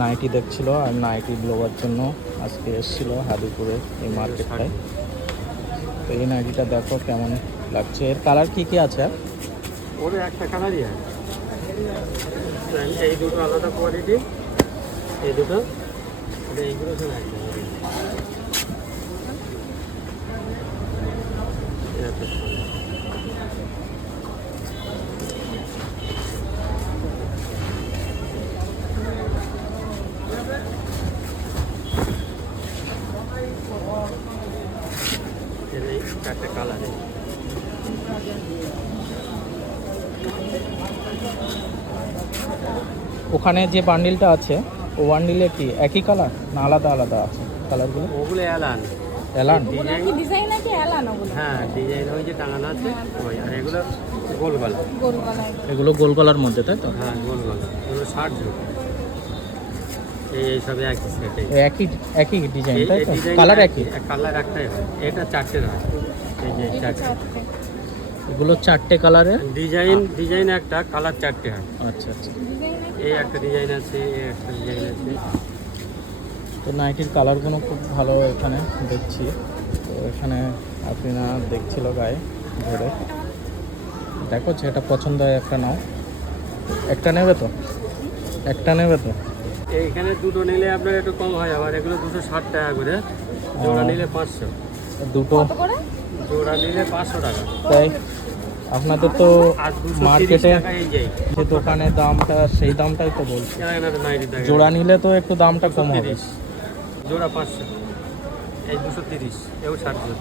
Nightie দেখছিল, আর nightie নেওয়ার জন্য আজকে এসেছিল হাবিবপুরে এই মার্কেটটায়। তো এই নাইটিটা দেখো কেমন লাগছে। এর কালার কি কি আছে? ওর একটা কালারই আছে। এই দুটো আলাদা কোয়ালিটি, এই দুটো এইগুলো শোনা আছে। একটা কালার ওখানে যে বান্ডিলটা আছে ও বান্ডিলে কি একই কালার না আলাদা আলাদা আছে কালারগুলো? ওগুলো অ্যালান। অ্যালান? ডিজাইন আছে অ্যালান ওগুলো। হ্যাঁ, ডিজাইন ওই যে টাঙানো আছে ওই, আর এগুলো গোল গলা। গোল গলা। এগুলো গোল গলার মধ্যে, তাই তো? হ্যাঁ, গোল গলা। এগুলো 60 জোড়। এই সবে একই সেটে একই একই ডিজাইন, তাই তো? কালার একই? কালার একটাই হয়। এটা চারটে হয়। এই যে চারটে, এগুলো চারটে কালারে ডিজাইন একটা, কালার চারটে হয়। আচ্ছা আচ্ছা। এই একটা ডিজাইন আছে, এই একটা ডিজাইন আছে। তো নাইটির কালারগুলো খুব ভালো এখানে দেখছি। তো এখানে আপনারা দেখছিল গায়ে ধরে, দেখো যেটা পছন্দ হয় একটা নাও। একটা নেবে তো? একটা নেবে তো? এইখানে দুটো নিলে আপনার একটু কম হয়, আবার এগুলো 260 টাকা করে, জোড়া নিলে 500। দুটো জোড়া নিলে 500 টাকা। তাই আপনাদের তো আর 230 মার্কেটে টাকা এই যাই। যে দোকানের দামটা সেই দামটাই তো বলছি। নাইটি টাকা জোড়া নিলে তো একটু দামটা কম হবে। 230 জোড়া 500, এই 230, এও 60 জোড়া।